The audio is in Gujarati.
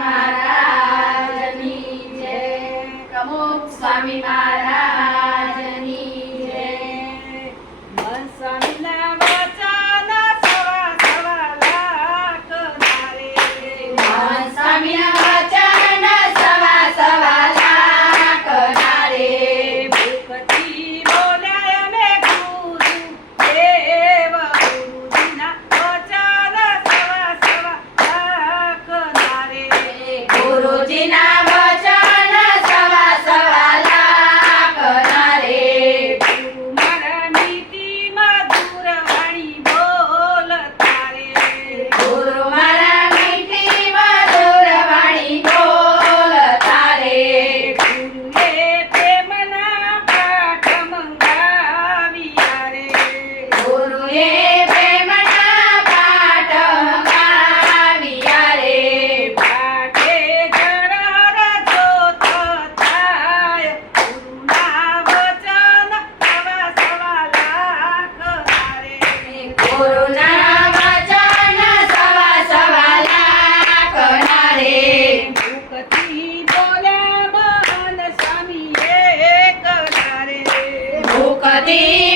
મહારાજની જય પ્રમુખ સ્વામી મહારાજની ti.